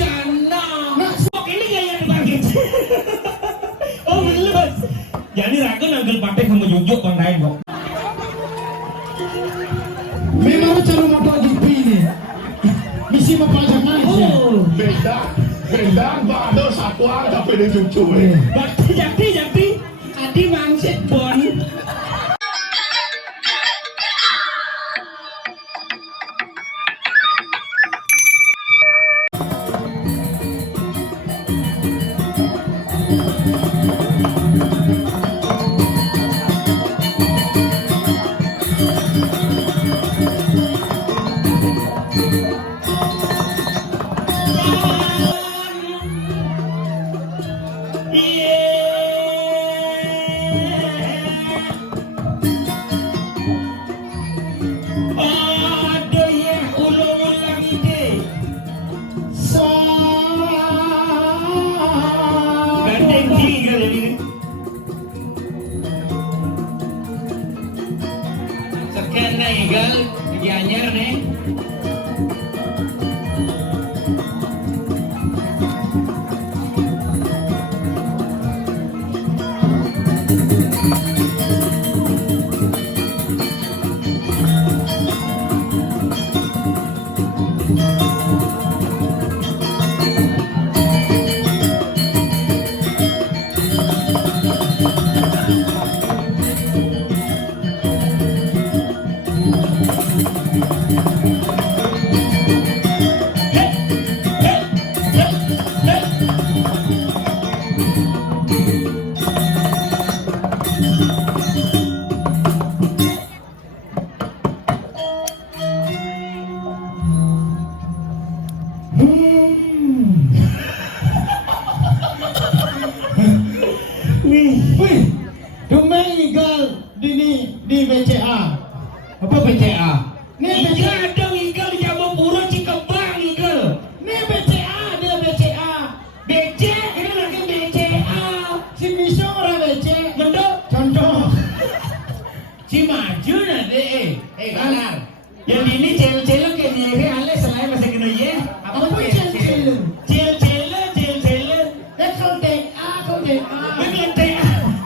Wacana. Nah, Sok ini gaya dipakai. Oh belum. Jadi ragu nanggil pakai sama Jojo kontain kok. memang cara motor GP ini. Misi mapajak mana sih? Oh. Beda bado satwa tapi dia cucu Jadi adi mangsit bon. Sekian na igal, nagyanyar nih. Wih, Dumeng igal di BCA. Apa BCA? Nih BCA. Igal dong igal di Jambu Puro Cikembang igal. Nih BCA, dia BCA. BC ini lagi BCA. Si Miso orang BC. Mendok Contoh. Cimaju nanti Balar. Yang ini cel-cel kayak dia ale selain masa kena ye. Apa cel-cel? Cel-cel. Kau TA.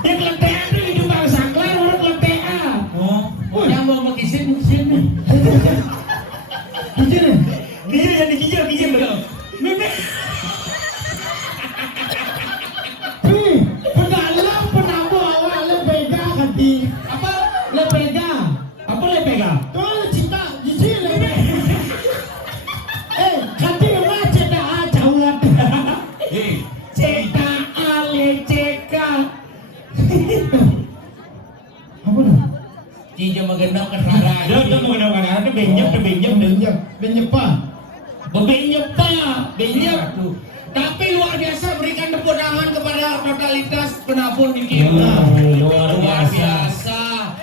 Yang kelenteng itu hidup bang saklar orang kelenteng. Oh, yang mau makisin musim. Kijil. Kijil jadi kijil belum. Wih, pedalam penabu awal lepega ganti. Apa? Lepega. Apa lepega? Tuh cinta jijil lepega. Ganti rumah CTA jawab. CTA leceka. Apa dah? Cijo magenap kan rara. Dia magenap kan rara. Benyep. Benyep pa. Benyep. Tapi luar biasa berikan tepuk tangan kepada totalitas penabur di kita. Luar biasa.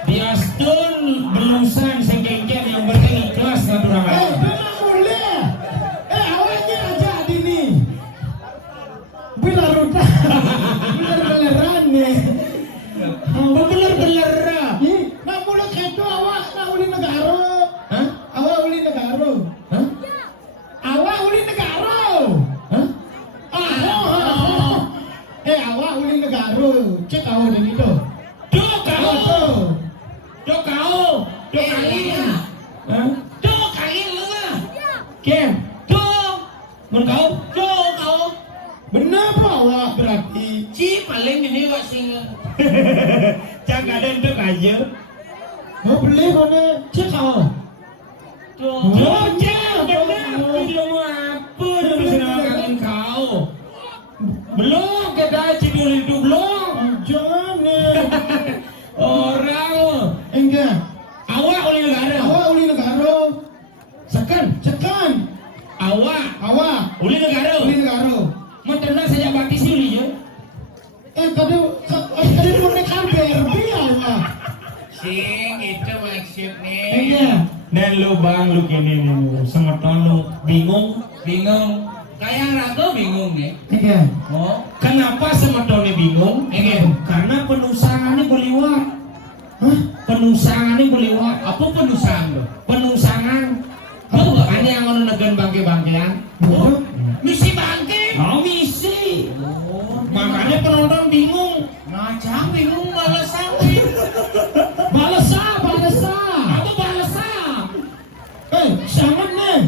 Biastun belusan segengken yang berikhlas natural. Memang boleh. Awalnya aja dini. Bila ruta. Beler-beleran nih. Beler-beler. Nah mulut itu awak nak uli negara. Hah? Awak uli negara. Hah? Awak uli negara. Hah? Awak uli negara. Cek awak dini tu. Tuh kali. Hah? Tuh kali lu mah. Ken. Tuh. Mun kau. Benar apa awak berarti? Ci paling ini wak sing. Cak ada untuk aja. Mau beli mana? Cek awak. Tuh, benar. Tidak mau apa dari senangan kau. Belum kita cidul itu belum. Jangan nih. Orang. Enggak. Awak oleh negara. Awak uli negara. Sekan. Awak oleh negara. Uli negara. Mentena saya batis dulu ya. Kadang mau naik kamper, biar Sing itu maksudnya. Enggak. Dan lu bang lu kini lu semeton lu bingung. Kayak ragu bingung nih. Enggak. Oh, kenapa semetonnya bingung? Karena penusangannya beliwat. Hah? Penusangannya beliwat. Apa penusangan lo? Penusangan. Oh, Ini yang ngono negan bangke-bangkean. Oh, Misi bangke. Oh, misi. Makanya penonton bingung. Ngajang bingung balasan. balesa, balesa. Apa balasan? Sangat nih.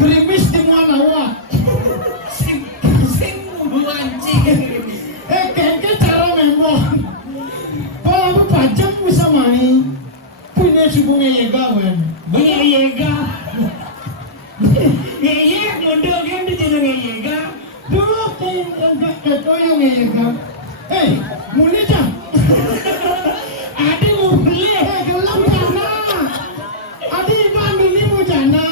Gerimis di mana awak? Sing mancing. Kayaknya cara memang. Kalau aku pajak bisa main. Punya subungnya Yega, wen. Bunyi Yega. Yega mundur kan di jeneng Yega. Dulu kayak yang Yega. Mulai jam. Adi mau beli. Gelap jana. Adi Bandung ini mau jana.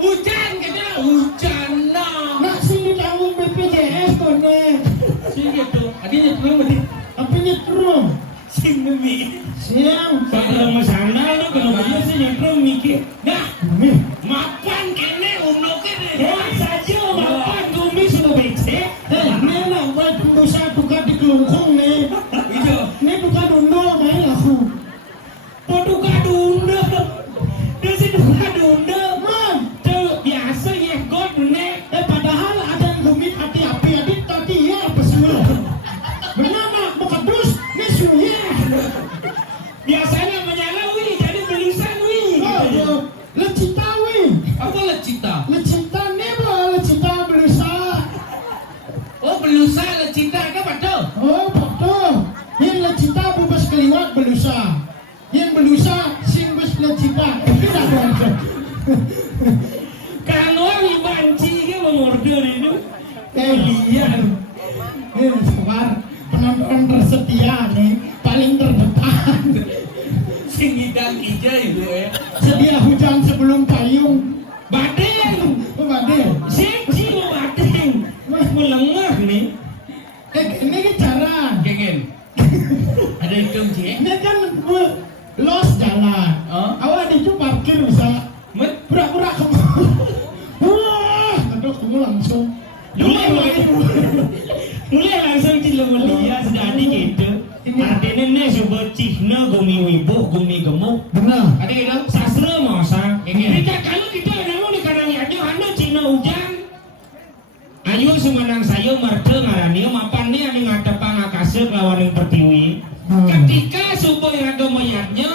Hujan kita hujan nah. Nak sini tanggung BPJS tuh nih. Sing gitu. Adi nyetrum berarti. Apa nyetrum? Sing demi. Siang. Kalau mau sandal lo kalau bener sih nyetrum mikir. Nah, Nih. mapan kene uno kene. Saja mapan kumis lo becek. Ini nak buat pembusa tukar di kelungkung nih. Itu. Ini tukar dundo main aku. Poduka dunda. Dia sih duka dunda. Man. Tuh biasa ya god nek. Padahal ada yang gumit hati-hati. Adik tadi ya apa semua. Benar nak bekadus. Ini suya. Biasanya menyala wih jadi belusan wih. Oh, lecita wih. Apa lecita? Lecita nih boh. Lecita belusa. Oh belusa lecita ke betul? Oh betul. Yang lecita bebas keliwat belusa. Yang belusa sing bes lecita. Tidak ada. Kalau dibanci ke memorder itu. Liar. Sabar. Penonton tersetia nih. Paling terdepan. Sing hidang hijau itu ya. Sedia hujan sebelum payung. Badeng. Oh, badai. Sing mau badeng. Melengah nih. Ini kan cara. Gegen. Ada hitung sih. Ini kan los jalan. Oh. Awak itu parkir bisa. Met. Pura-pura kamu. Wah, aduh kamu langsung. Mulai langsung cilemelia sudah ada gitu. Artinya nih sebut cihna gumi wibuh gumi gemuk. Benar. Ada gitu. Sastra masa. Kita kalau kita namun di kadang aja anda cina hujan. Ayo sumanang sayo marte ngarani mapan nih ane ngatepang akasep lawan yang pertiwi. Ketika subuh iraga mayatnya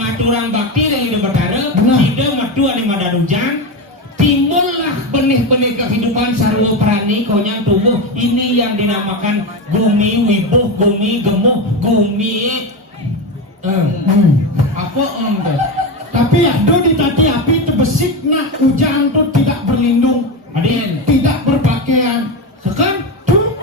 ngaturang bakti dari hidup bertara, tidak matu ane madan hujan. Timbullah benih-benih kehidupan sarwa prani konyang tubuh ini yang dinamakan gumi wibuh, gumi gemuk, gumi apa enggak? Tapi ada di tadi api terbesik nak hujan tuh tidak berlindung, Adin, tidak berpakaian. sekan Tuh,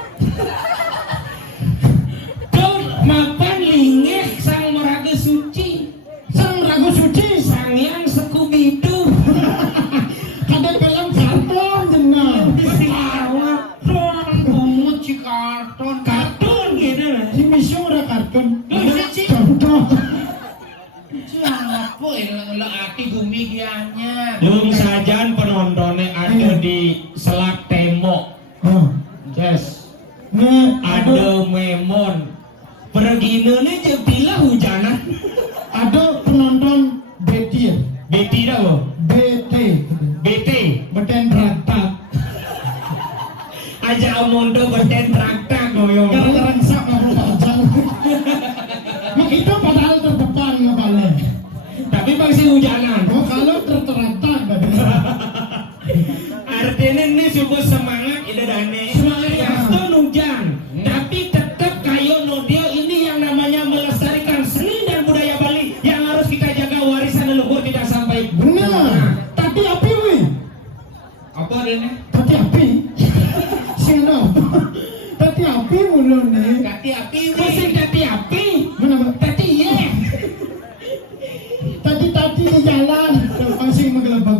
tuh mapan lingeh sang meraga suci, sang ragu suci, sang yang sekubidu. ada film karton jenang. Kartun gitu. Si Misho udah kartun. Duh, Contoh. Siapa yang hati gumi gianya? Dung sajan penontonnya ada di selak tembok. Oh, Yes. nih Ada memon. Pergina nih jadilah hujanan. ada penonton Betty ya? Beti dah lo. BT. BT. Beten Rantak. Aja omondo beten traktak goyong. Gara-gara ngesak ngabur panjang. Mak itu padahal terdepan ngapalnya. Tapi pasti hujanan. Oh kalau terterantak gak bisa. Artinya ini sebuah semangat ide dane. Semangat ya. Itu hujan. Tapi tetap kayo nodio ini yang namanya melestarikan seni dan budaya Bali yang harus kita jaga warisan leluhur tidak sampai. Benar. Tadi api wih. Apa ini? Tadi api. Sino. Tadi api mulu nih. Kati api. Mesin kati api. Kenapa? Tati ye. Tadi di jalan. Masih menggelembag.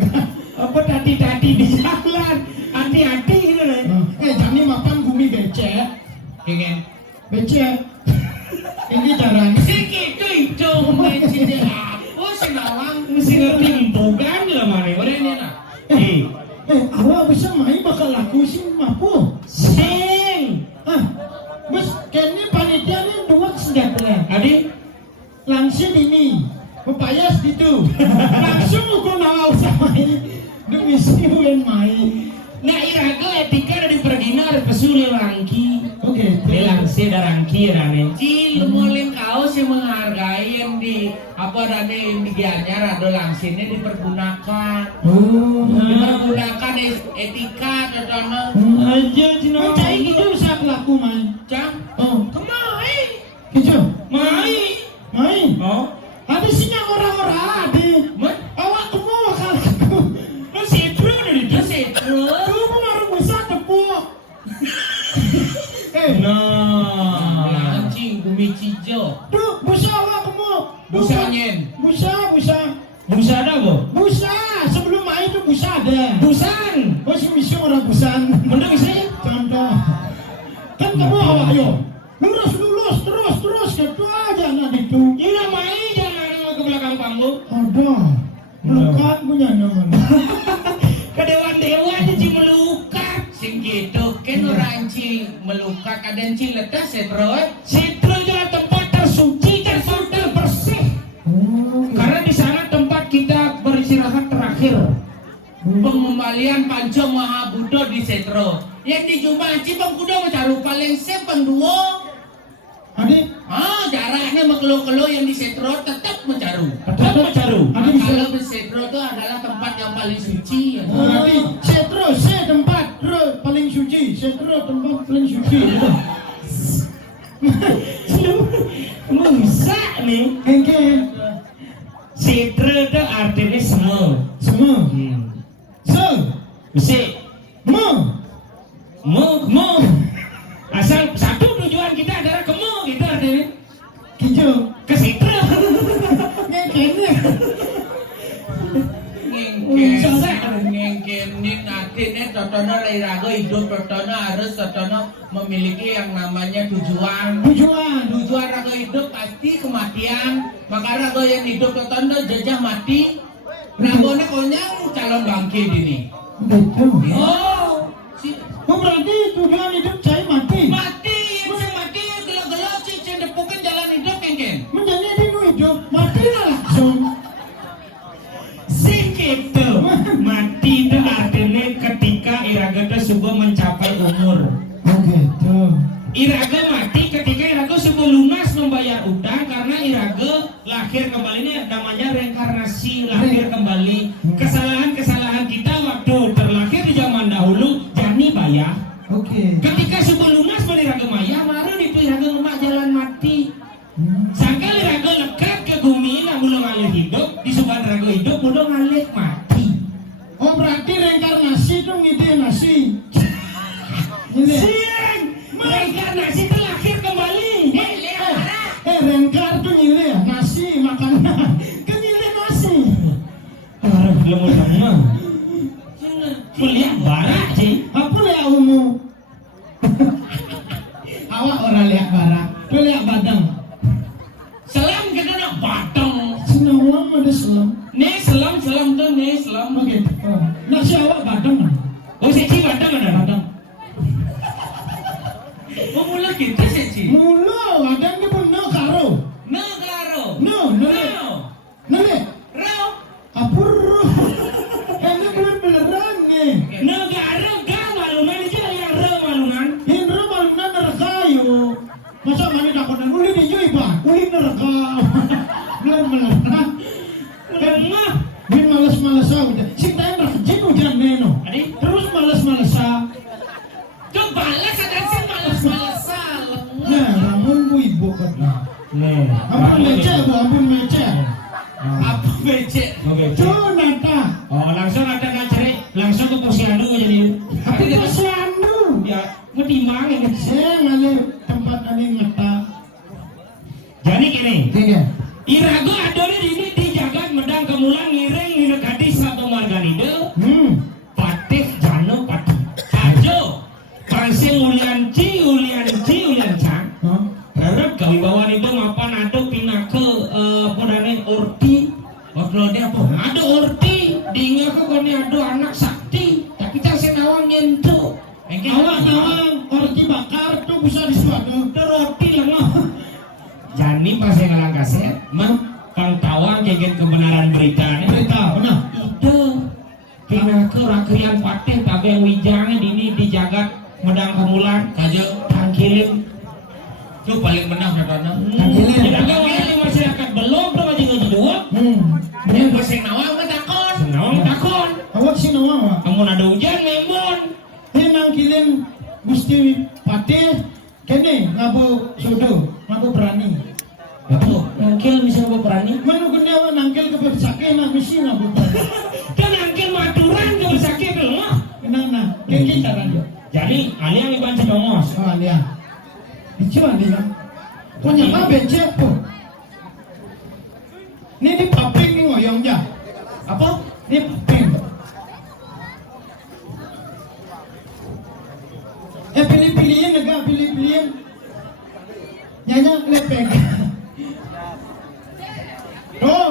Apa tati di jalan? Hati-hati gitu nih. Jadi mapan bumi becek. Ingin. Becek. Ini jarang. Sikit itu mencari apa senawang mesti ngerti bukan lah mana orang ini nak. Awak bisa main bakal laku sih mampu. Sing. Bos, kayaknya panitia ini dua senjata. Adik. Langsung ini. Pepayas gitu. Langsung aku nawa usaha. siwen mai. Nah iraga etika dari pergina ada pesuli rangki. Oke. Belangsi ada rangki rane. Cil mulai kaos yang menghargai yang di apa rane yang dianyar ada langsinnya dipergunakan. Oh. Dipergunakan etika katanya. Aja cina. Cai gitu usah pelaku mai. Cang. Oh. Kemai. Gitu. Mai. Mai. Oh. Habisnya orang-orang ada. Awak kamu aku. Lu setro dari itu setro. Kamu baru bisa tepuk. Nah, anjing bumi cijo. Tuh, busa awak kamu. Busa nyen. Busa. Busa ada bu? Busa. Sebelum main tuh busa ada. Busan. Oh, si misio orang busan. Bener bisa ya? Contoh. Kan kamu awak yo. Lurus terus gitu aja nah itu. Ini main jangan ke belakang panggung. Ada. Bukan punya nama. Kedewan-dewan ci melukat sing gitu kan orang ci melukat kadang ci letas setro adalah tempat tersuci dan bersih. Karena di sana tempat kita beristirahat terakhir. Pengembalian Panco Maha Buddha di Setro. Yang di Jumaci Bang Kuda mecaru paling sepeng duo. Adik, Jaraknya mekelo-kelo yang di Setro tetap mecaru. Kalau di Setro itu adalah tempat yang paling suci. adik, setro, tempat paling suci. Setro tempat paling suci. Musa nih. Engke, Setro itu artinya semua. semua. Mesti Mo, asal satu tujuan kita adalah kemu gitu artinya kijo. ke Setro. Ngengkenin artinya totono raga hidup totono harus totono memiliki yang namanya tujuan. Tujuan raga hidup pasti kematian. Maka raga yang hidup totono jajah mati. Ragone konyang calon bangkit ini. Betul. Oh, Berarti tujuan hidup saya mati. mati gelo-gelo cicing depukin jalan hidup kengken. Menjadi hidup mati langsung. Sing gitu. Mati itu artinya ketika iraga itu subuh mencapai umur. Begitu. Iraga mati ketika iraga subuh lunas membayar utang karena iraga lahir kembali ini namanya reinkarnasi, lahir kembali. Kesalahan-kesalahan kita waktu terlahir di zaman dahulu jani bayar. Oke. Ketika subuh lunas iraga maya baru itu iraga lemak jalan mati. Sangka iraga lekat ke bumi yang belum ngalih hidup di sebuah iraga hidup belum ngalih mati. Oh berarti reinkarnasi itu ngide nasi. Ini. Siang, reinkarnasi itu lahir kembali. Rengkar tuh ngide ya nasi makanan. Kan ngide nasi. Belum lama. Kuliah barak sih. Apa lihat umum? Awak orang lihat barang. Tuh lihat badang. Selam kita nak batang. Senawang ada selam. Nih selam tuh nih selam. Begitu. Nasi awak badang kan? Oh seci batang ada batang. Oh mula kita seci. Mula ada yang pun no karo. Negaro. No. Nale. Rau. Apur. Ini bener-beneran nih. Negaro kan maluman itu yang rau maluman. Indra malunan neraka yo. Masa mana dakotan uli di jui pak? Uli neraka. Belum melekat. Lemah. Bin malas-malas aja. Cintain rajin hujan neno. Adi. Terus malas-malas aja. Tuh balas ada sih malas-malasan. Nah, ramun bu ibu kata. Nih. Ampun mecek bu, ampun mecek. Apa becek? Tuh nata. Oh langsung ada ngacari langsung ke posyandu jadi. Tapi posyandu. Ya mau dimang ini. Saya ngalir tempat tadi ngata. Jadi gini. Tiga. Iraga adone ini dijagat medang kemulang ngiring nginek hadis satu marganide patih jano patih ajo pansing ulianci cang rerep kawibawan itu mapan ado pinake podane orti orti apa ado orti dinga ke kone ado anak sakti tapi tak senawang nyentuh Awak nawang orti bakar tuh bisa disuatu. roti lah Jani pas yang ngalang kaset, kang tawang kaget kebenaran berita. Berita benar. Itu pindah ke rakrian pateh tapi yang wijang ini dijagat medang kemulan aja tangkilin itu paling menang karena tidak ada masyarakat belum aja ngaji dua yang bahasa nawang takon awak si nawa kamu ada hujan memon dia nangkilin Gusti Patih kene ngabu sodo ngabu berani apa nangkil bisa ngabu berani mana guna nangkil ke bersake na misi ngabu berani kan nangkil maturan ke bersake belum kenana kayak cara dia jadi aliang iban cedongos oh dia dicuan dia punya apa becek po ini di paping ni ngoyongnya apa ini paping pilih-pilihin agak pilih-pilihin nyanyi lepek oh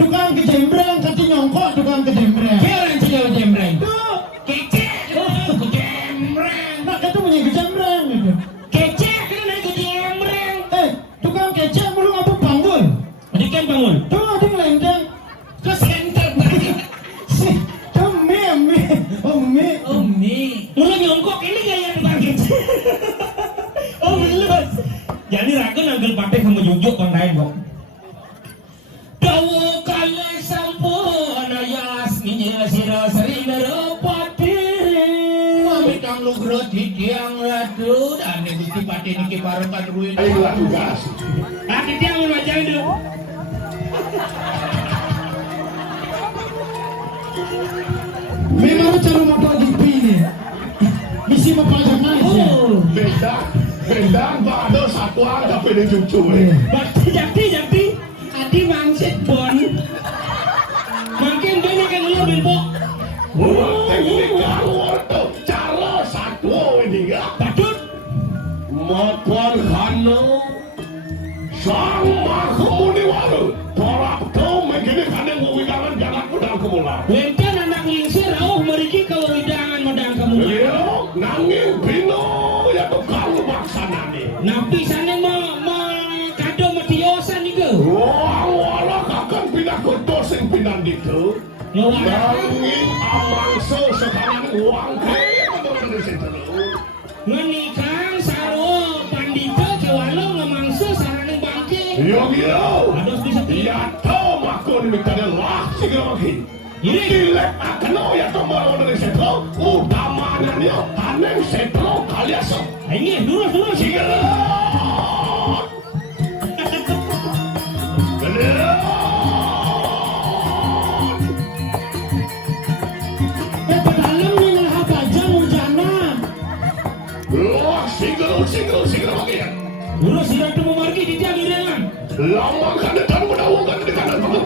tukang kejembreng kati nyongkok tukang kejembreng keren sih jembreng tuh kece kejembreng nak kata punya kejembreng gitu kece kan kejembreng tukang kece belum apa panggul kan bangun tuh ada ngelendeng ke center si tuh mie mulai nyongkok ini gaya tukang kece oh belum jadi ragu nangkel pakai sama jujuk kontain kok kau kaya sampun ayas ninya sira sari nerepati mitang lugro tiang ratu dan Gusti Patih niki barokan ruin Ayolah tugas. tiang macam itu memang cara motor dipilih misi mempelajari aja Beda bado satwa tapi ini cucu Bakti jati adi mangsit bon makin dia kan lu bilbo teknik galur tuh cara satwa ini ya patut motor hano sama kemudi walu tolak tuh begini kadang widangan jalan pedang kemulan Wenten anak lingsir rauh meriki kewidangan medang kamu nanging bino ya tuh kalau maksana nih napi sana kado matiosan nih wala akan pindah ke dosen pindah itu nanging amangso sekarang uang kaya betul di situ menikah saro pandita kewalo ngemangsa sarane bangke yo ados bisa ya tau makon mikade lah segera makin Gilek akan ya tombol dari situ udah mana nih aneh situ kalian so ini dulu segera pedalam ni lah baca mujana loh segera makin dulu sudah temu margi di tiang irengan lama kan datang menawangkan di kanan banget